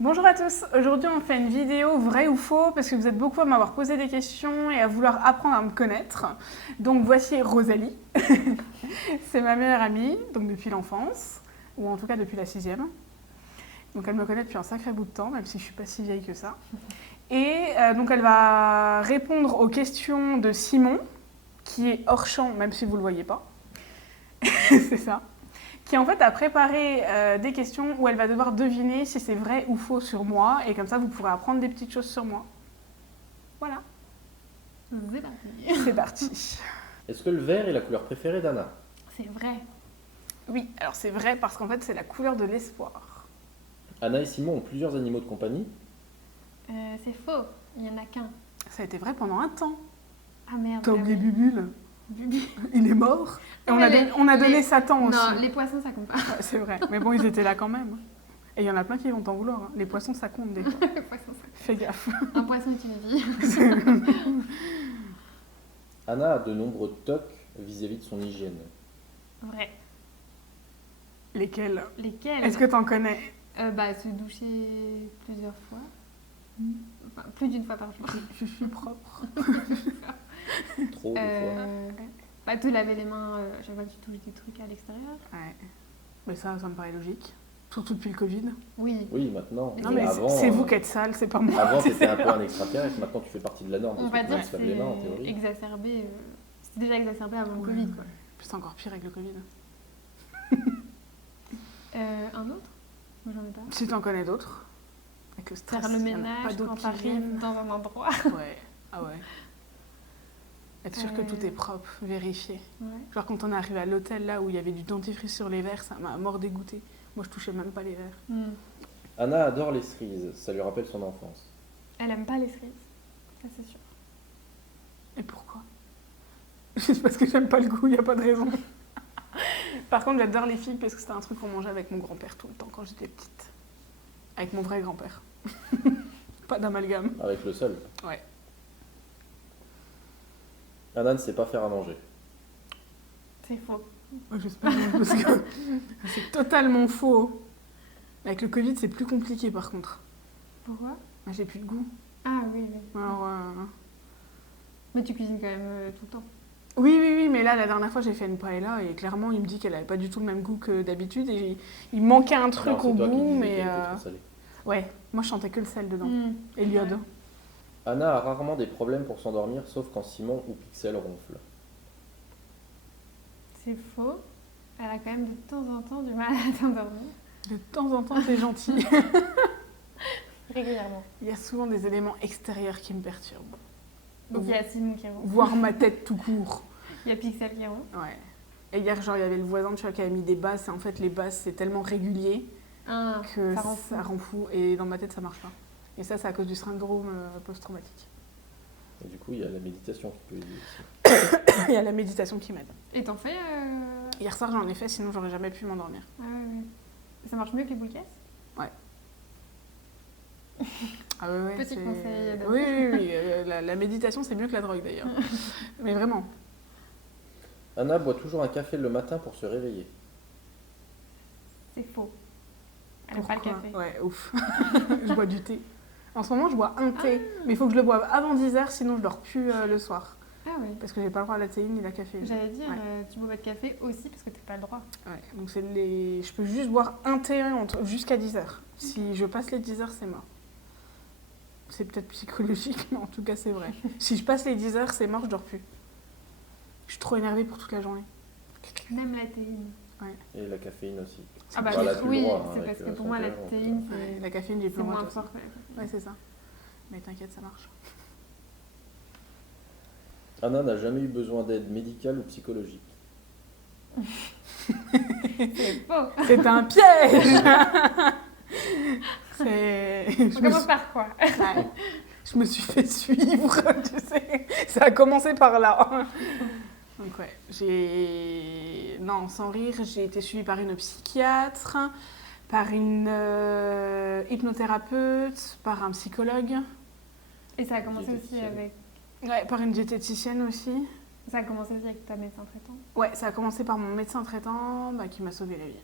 Bonjour à tous, aujourd'hui on fait une vidéo vrai ou faux parce que vous êtes beaucoup à m'avoir posé des questions et à vouloir apprendre à me connaître. Donc voici Rosalie, c'est ma meilleure amie, donc depuis l'enfance, ou en tout cas depuis la 6e. Donc elle me connaît depuis un sacré bout de temps, même si je ne suis pas si vieille que ça. Et donc elle va répondre aux questions de Simon, qui est hors champ, même si vous ne le voyez pas. C'est ça. Qui en fait a préparé des questions où elle va devoir deviner si c'est vrai ou faux sur moi, et comme ça vous pourrez apprendre des petites choses sur moi. Voilà. C'est parti. C'est parti. Est-ce que le vert est la couleur préférée d'Anna? C'est vrai. Oui, alors c'est vrai parce qu'en fait c'est la couleur de l'espoir. Anna et Simon ont plusieurs animaux de compagnie. C'est faux. Il n'y en a qu'un. Ça a été vrai pendant un temps. Ah merde. T'as oublié Bubule? Bubu. Il est mort. Et Non, on a donné les- Satan aussi. Non, les poissons, ça compte pas. Ouais, c'est vrai, mais bon ils étaient là quand même. Et il y en a plein qui vont t'en vouloir. Hein. Les poissons ça compte des fois. Les poissons, ça Fais gaffe. compte. Un poisson est une vie. Anna a de nombreux tocs vis-à-vis de son hygiène. Vrai. Lesquels? Lesquels? Est-ce que t'en connais? Se doucher plusieurs fois. Enfin, plus d'une fois par jour. Je suis propre. Trop de fois. Te laver les mains chaque fois que tu touches des trucs à l'extérieur. Ouais. Mais ça me paraît logique. Surtout depuis le Covid. Oui. Oui, maintenant. Non mais avant, c'est vous qui êtes sale, c'est pas moi. Avant, c'était un peu un extraterrestre. Maintenant, tu fais partie de la norme. On va Parce que tout le dire monde que se lave les mains, en c'est théorie. exacerbé. C'était déjà exacerbé avant le Ouais. Covid, quoi. Puis c'est encore pire avec le Covid. Un autre? Moi, j'en ai pas. Si t'en connais d'autres. Avec le stress. Faire le il y en a ménage pas d'autres quand qui t'arrives viennent. dans un endroit. Ouais. Ah ouais. Être sûr que tout est propre, vérifier. Ouais. Genre quand on est arrivé à l'hôtel là où il y avait du dentifrice sur les verres, ça m'a mort dégoûté. Moi je touchais même pas les verres. Anna adore les cerises. Ça lui rappelle son enfance. Elle aime pas les cerises. Ça, c'est sûr. Et pourquoi? Juste parce que j'aime pas le goût, y a pas de raison. Par contre j'adore les figues parce que c'était un truc qu'on mangeait avec mon grand-père tout le temps quand j'étais petite. Avec mon vrai grand-père. Pas d'amalgame. Avec le seul. Ouais. Anna ne sait pas faire à manger. C'est faux. Ouais, j'espère bien, parce que c'est totalement faux. Avec le Covid, c'est plus compliqué par contre. Pourquoi? J'ai plus de goût. Ah oui, oui. Alors, Mais tu cuisines quand même tout le temps. oui, mais là, la dernière fois, j'ai fait une paella et clairement, il me dit qu'elle avait pas du tout le même goût que d'habitude et il manquait un truc Alors, c'est au toi qui goût, disais mais qu'elle était trop salée. ouais, moi je sentais que le sel dedans et l'iode. Ouais. Anna a rarement des problèmes pour s'endormir, sauf quand Simon ou Pixel ronflent. C'est faux. Elle a quand même de temps en temps du mal à s'endormir. De temps en temps, t'es gentil. Régulièrement. Il y a souvent des éléments extérieurs qui me perturbent. Donc il y a Simon qui ronfle. Voir ma tête tout court. Il y a Pixel qui ronfle. Ouais. Et hier, genre, il y avait le voisin, tu vois, qui avait mis des basses. Et en fait, les basses, c'est tellement régulier Ah, que ça rend fou. ça rend fou. Et dans ma tête, ça marche pas. Et ça, c'est à cause du syndrome post-traumatique. Et du coup, il y a la méditation qui peut aider aussi. Il y a la méditation qui m'aide. Et t'en fais Hier soir, j'en ai fait, sinon j'aurais jamais pu m'endormir. Ah ouais. Ça marche mieux que les boules caisses? Ah ouais, Petit c'est- conseil d'ado. Oui. La méditation, c'est mieux que la drogue d'ailleurs. Mais vraiment. Anna boit toujours un café le matin pour se réveiller. C'est faux. Elle aime pas le Pourquoi? café. Ouais, ouf. Je bois du thé. En ce moment, je bois un thé, mais il faut que je le boive avant 10h, sinon je dors plus le soir. Ah oui. Parce que j'ai pas le droit à la théine ni la caféine. J'allais dire, Ouais. tu bois pas de café aussi parce que t'as pas le droit. Ouais, donc je peux juste boire un thé jusqu'à 10h. Si je passe les 10h, c'est mort. C'est peut-être psychologique, mais en tout cas, c'est vrai. Si je passe les 10h, c'est mort, je dors plus. Je suis trop énervée pour toute la journée. Même la théine. Et la caféine aussi. Ah bah Enfin, elle a plus le oui, droit, hein, c'est avec, parce que pour son moi la cœur, donc, théine Ouais, la caféine, j'ai c'est plus le droit. moins de toute façon. fort que la caféine. Ouais, c'est ça. Mais t'inquiète, ça marche. Anna n'a jamais eu besoin d'aide médicale ou psychologique. C'est faux. C'est un piège. Je On me commence suis- par quoi? Ouais. Je me suis fait suivre, tu sais. Ça a commencé par là. Donc ouais, non, sans rire, j'ai été suivie par une psychiatre, par une hypnothérapeute, par un psychologue, Et ça a commencé aussi Diététicienne. avec. ouais, par une diététicienne aussi. Ça a commencé aussi avec ta médecin traitant. Ouais, ça a commencé par mon médecin traitant qui m'a sauvé la vie.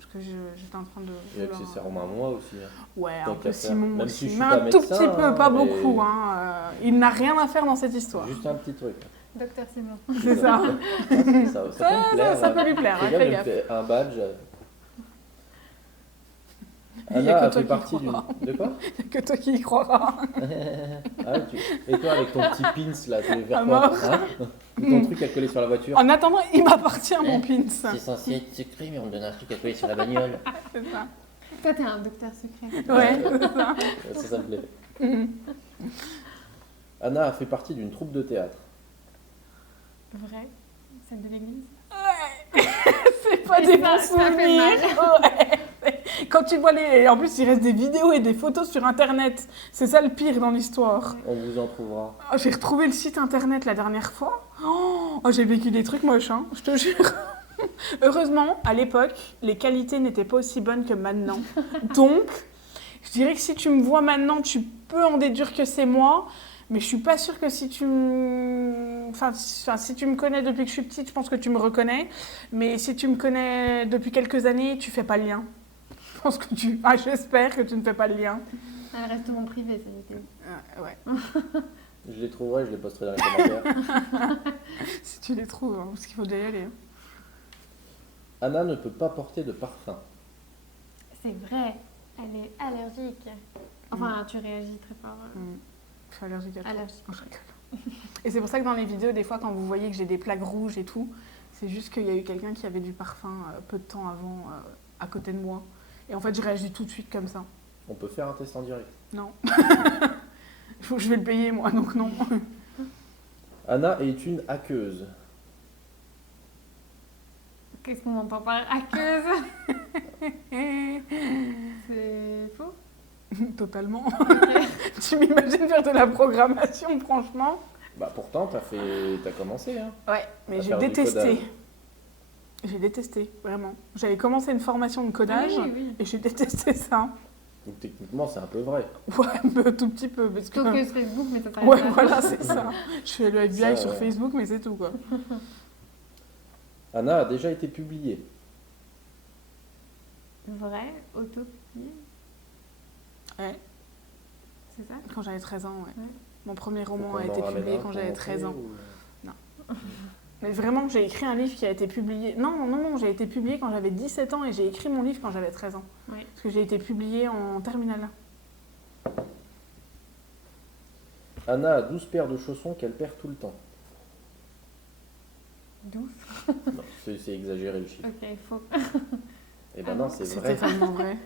Parce que j'étais en train de... Et accessoirement à moi aussi. Hein. Ouais, Tant un peu qu'à faire. Simon Même aussi. si je suis Mais pas un tout médecin, petit peu, hein, pas mais- beaucoup. Hein. Il n'a rien à faire dans cette histoire. Juste un petit truc. Docteur Simon. C'est ça. Ça peut me plaire. Ça peut lui plaire, Fais hein, gaffe, fais il me gaffe. fait un badge. Il y a Anna que a toi fait qui partie y d'une... crois. De quoi? Que toi qui y croiras. Ah, Et toi avec ton petit pins là, tu veux À faire mort. quoi hein ton truc à coller sur la voiture. En attendant, il m'appartient mon pins. C'est censé être secret, mais on me donne un truc à coller sur la bagnole. C'est ça. Toi, t'es un docteur secret. Ouais, c'est ça. Ça me plaît. Anna a fait partie d'une troupe de théâtre. Vrai. Celle de l'église. C'est pas Et des ça bons fait souvenirs. Ouais. Quand tu vois les... En plus, il reste des vidéos et des photos sur Internet. C'est ça le pire dans l'histoire. On vous en trouvera. Oh, j'ai retrouvé le site Internet la dernière fois. Oh, j'ai vécu des trucs moches, hein, je te jure. Heureusement, à l'époque, les qualités n'étaient pas aussi bonnes que maintenant. Donc, je dirais que si tu me vois maintenant, tu peux en déduire que c'est moi. Mais je suis pas sûre que si tu me... Enfin, si tu me connais depuis que je suis petite, je pense que tu me reconnais. Mais si tu me connais depuis quelques années, tu fais pas le lien. Je pense que tu... Ah, j'espère que tu ne fais pas le lien. Elle reste mon privé, ça y était. Ouais. Je les trouverai, je les posterai dans les commentaires. Si tu les trouves, hein, parce qu'il faut déjà y aller. Anna ne peut pas porter de parfum. C'est vrai. Elle est allergique. Enfin, tu réagis très fort. Je suis allergique à tout. Allergique. Oh, je rigole. Et c'est pour ça que dans les vidéos, des fois, quand vous voyez que j'ai des plaques rouges et tout, c'est juste qu'il y a eu quelqu'un qui avait du parfum peu de temps avant à côté de moi. Et en fait, je réagis tout de suite comme ça. On peut faire un test en direct. Non. Je vais le payer, moi, donc non. Anna est une hackeuse. Qu'est-ce qu'on entend par hackeuse? C'est faux. Totalement. Tu m'imagines faire de la programmation, franchement? Bah pourtant, t'as commencé. Hein. Ouais, mais À j'ai faire du détesté. codage. J'ai détesté, vraiment. J'avais commencé une formation de codage Oui. et j'ai détesté ça. Donc techniquement, c'est un peu vrai. Ouais, un tout petit peu. Parce que... Sauf que sur Facebook, mais ça s'arrête Ouais, là. voilà, c'est ça. Je fais le FBI Ça, sur ouais. Facebook, mais c'est tout, quoi. Anna a déjà été publiée. Vrai, autopublié. Ouais, C'est ça? quand j'avais 13 ans, ouais. Ouais. Mon premier Faut roman qu'on a en été ramène publié un quand pour j'avais montrer, 13 ans. ou- Mais vraiment, j'ai écrit un livre qui a été publié... Non, j'ai été publié quand j'avais 17 ans et j'ai écrit mon livre quand j'avais 13 ans. Oui. Parce que j'ai été publiée en terminale. Anna a 12 paires de chaussons qu'elle perd tout le temps. 12. Non, c'est exagéré le chiffre. Ok, faux. Et ben non, c'est C'était vrai. vraiment vrai.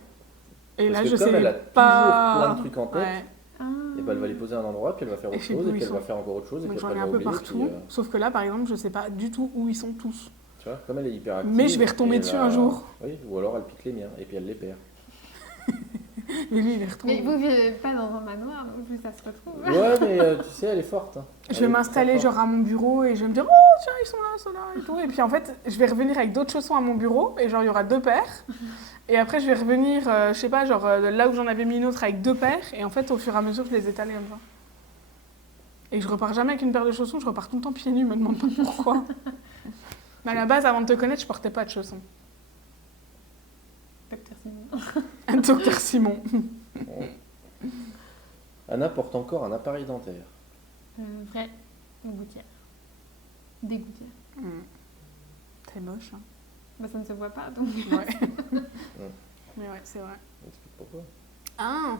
Et Parce là, que je comme sais elle a pas... toujours plein de trucs en tête, Ouais. Ah. et ben elle va les poser à un endroit, puis elle va faire Et autre je sais chose, plus et où puis ils elle va sont. faire encore autre chose, et Donc puis j'en après ai elle un va peu oublier, partout. puis, Sauf que là, par exemple, je sais pas du tout où ils sont tous. tu vois, comme elle est hyper active. Mais je vais retomber et dessus elle un jour. Oui, ou alors elle pique les miens, et puis elle les perd. Et lui, il est retombé. Mais vous vivez pas dans un manoir, donc plus ça se retrouve. Ouais, mais tu sais, elle est forte. Hein. Je Elle vais est m'installer très forte. genre à mon bureau et je vais me dire « Oh, tiens, ils sont là, et tout. » Et puis en fait, je vais revenir avec d'autres chaussons à mon bureau et genre il y aura 2 paires. Et après, je vais revenir, je sais pas, genre là où j'en avais mis une autre avec 2 paires. Et en fait, au fur et à mesure, je les étalais comme ça. Et je repars jamais avec une paire de chaussons, je repars tout le temps pieds nus, me demande pas pourquoi. Mais à la base, avant de te connaître, je portais pas de chaussons. Docteur Simon. Un docteur Simon. Anna porte encore un appareil dentaire. Vrai, une gouttière. Des gouttières. C'est moche, hein. Bah, ça ne se voit pas, donc. Ouais. Mais ouais, c'est vrai. Explique pourquoi. Ah,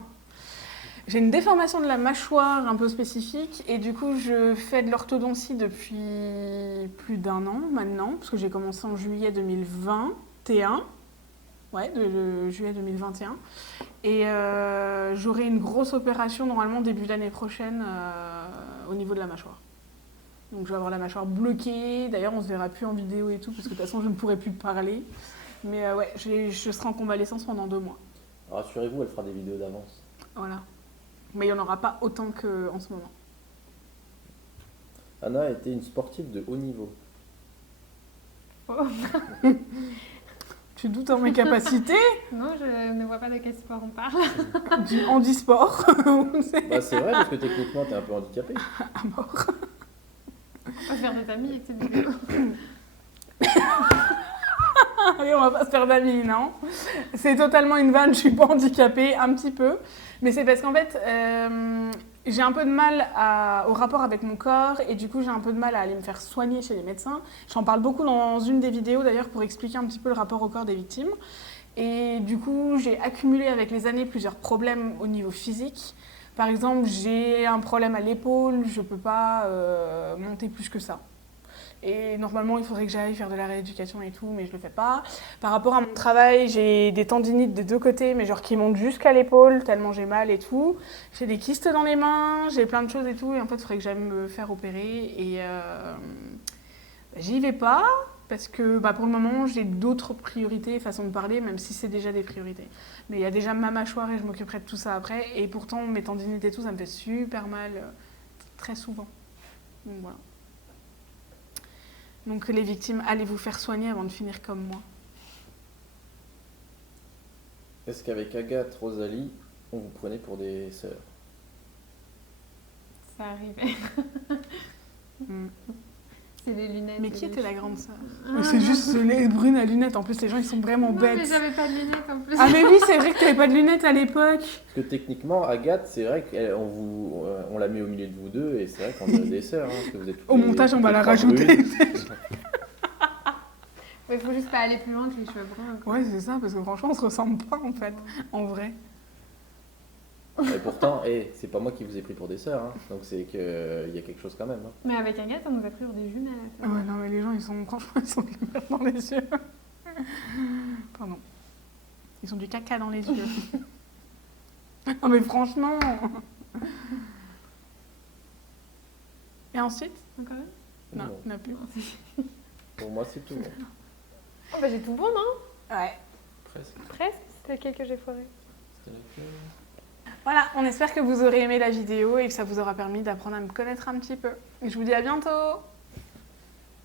j'ai une déformation de la mâchoire un peu spécifique et du coup je fais de l'orthodontie depuis plus d'1 an maintenant parce que j'ai commencé en juillet 2021. Ouais, de juillet 2021. Et j'aurai une grosse opération normalement début d'année prochaine au niveau de la mâchoire. Donc je vais avoir la mâchoire bloquée. D'ailleurs on se verra plus en vidéo et tout parce que de toute façon je ne pourrai plus parler. Mais ouais, je serai en convalescence pendant 2 mois. Rassurez-vous, elle fera des vidéos d'avance. Voilà. Mais il n'y en aura pas autant qu'en ce moment. Anna a été une sportive de haut niveau. Tu doutes en mes capacités Non, je ne vois pas de quel sport on parle. du handisport Bah c'est vrai, parce que techniquement, t'es un peu handicapé. à mort. On va faire des amis avec cette vidéo. Allez, on va pas se faire d'amis, non? C'est totalement une vanne, je suis pas handicapée, un petit peu. Mais c'est parce qu'en fait, j'ai un peu de mal au rapport avec mon corps et du coup, j'ai un peu de mal à aller me faire soigner chez les médecins. J'en parle beaucoup dans une des vidéos d'ailleurs pour expliquer un petit peu le rapport au corps des victimes. Et du coup, j'ai accumulé avec les années plusieurs problèmes au niveau physique. Par exemple, j'ai un problème à l'épaule, je peux pas monter plus que ça. Et normalement, il faudrait que j'aille faire de la rééducation et tout, mais je le fais pas. Par rapport à mon travail, j'ai des tendinites des deux côtés, mais genre qui montent jusqu'à l'épaule, tellement j'ai mal et tout. J'ai des kystes dans les mains, j'ai plein de choses et tout, et en fait, il faudrait que j'aille me faire opérer. Et j'y vais pas, parce que pour le moment, j'ai d'autres priorités, façon de parler, même si c'est déjà des priorités. Mais il y a déjà ma mâchoire et je m'occuperai de tout ça après. Et pourtant, mes tendinites et tout, ça me fait super mal, très souvent. Donc voilà. Donc les victimes, allez vous faire soigner avant de finir comme moi. Est-ce qu'avec Agathe, Rosalie, on vous prenait pour des sœurs? Ça arrivait. C'est des lunettes. Mais qui était la grande sœur? Ah. C'est juste les brunes à lunettes. En plus, les gens, ils sont vraiment Non, bêtes. mais j'avais pas de lunettes en plus. Ah mais oui, c'est vrai que tu n'avais pas de lunettes à l'époque. Parce que techniquement, Agathe, c'est vrai qu'on la met au milieu de vous deux et c'est vrai qu'on est des sœurs. Parce que vous êtes Au montage, on va la rajouter. Il faut juste pas aller plus loin que les cheveux bruns. Ouais, c'est ça, parce que franchement, on se ressemble pas en fait, en vrai. Et pourtant, c'est pas moi qui vous ai pris pour des sœurs. Donc c'est qu'il y a quelque chose quand même. Mais avec Agathe, on nous a pris pour des jumelles. Ouais, non, mais les gens, franchement, ils sont du merde dans les yeux. Pardon. Ils ont du caca dans les yeux. Non, mais franchement. Et ensuite, encore une? Non, il n'y en a plus. Pour moi, c'est tout. Oh, j'ai tout bon, non? Ouais. Presque. C'était lequel que j'ai foiré? C'était lequel? Voilà, on espère que vous aurez aimé la vidéo et que ça vous aura permis d'apprendre à me connaître un petit peu. Et je vous dis à bientôt!